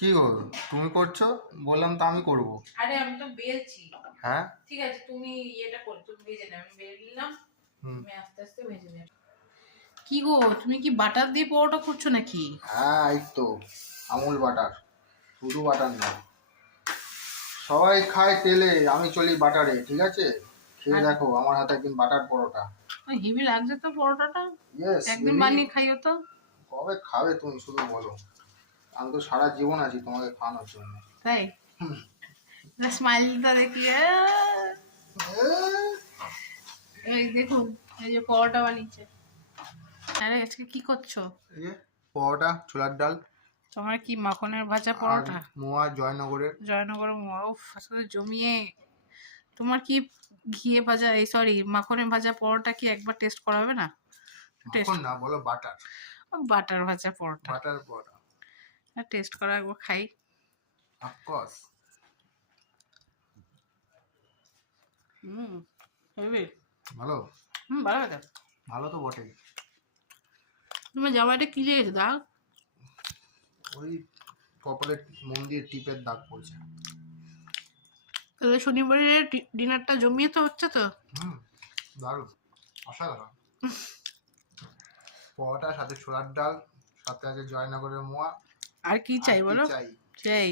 কি গো, তুমি করছো? বললাম তো আমি করব। আরে আমি তো বেলছি। হ্যাঁ। ঠিক আছে, তুমি এটা করো, তুমি ভেজে নাও, আমি বেলে নিলাম। হুম। তুমি আস্তে আস্তে ভেজে নেবে। কি গো, তুমি কি বাটার দিয়ে পরোটা করছো নাকি? হ্যাঁ, এই তো আমুল বাটার, শুধু বাটার না, সবাই খায় তেলে, আমি চলি বাটারে। ঠিক আছে, খেয়ে দেখো আমার হাতে একদিন বাটার পরোটা। হেভি লাগছে তো পরোটাটা। ইয়েস একদিন বেবি। বানিয়ে খাইও তো। কবে খাবে তুমি শুধু বলো, আমি তো সারা জীবন আছি তোমাকে খাওয়ানোর জন্য। তাই স্মাইলটা দেখি এই দেখুন, এই যে পরোটা বানিয়েছে। আরে আজকে কি করছো? এই যে পরোটা, ছোলার ডাল তোমার কি মাখনের ভাজা আর পরোটা? মোয়া জয়নগরের। জয়নগর উফ, আসলে জমিয়ে। তোমার কি ঘিয়ে ভাজা, এই সরি মাখনে ভাজা পরোটা কি একবার টেস্ট করা হবে না? টেস্ট, মাখন না, বলো বাটার। বাটার ভাজা পরোটা বাটার পরোটা, টেস্ট করা একবার খাই। অফকোর্স। হুম, হেভি। ভালো। ভালো লাগে। ভালো তো বটেই। তোমার জামাইটা কি লেগেছে দাগ? ওই কপালে মন্দির টিপের দাগ পড়ছে। তাহলে শনিবারের ডিনারটা জমিয়ে তো হচ্ছে তো। হুম, দারুণ, অসাধারণ। পরোটা সাথে ছোলার ডাল, সাথে আছে জয়নগরের মোয়া। আর কি আর চাই কি বলো? চাই? চাই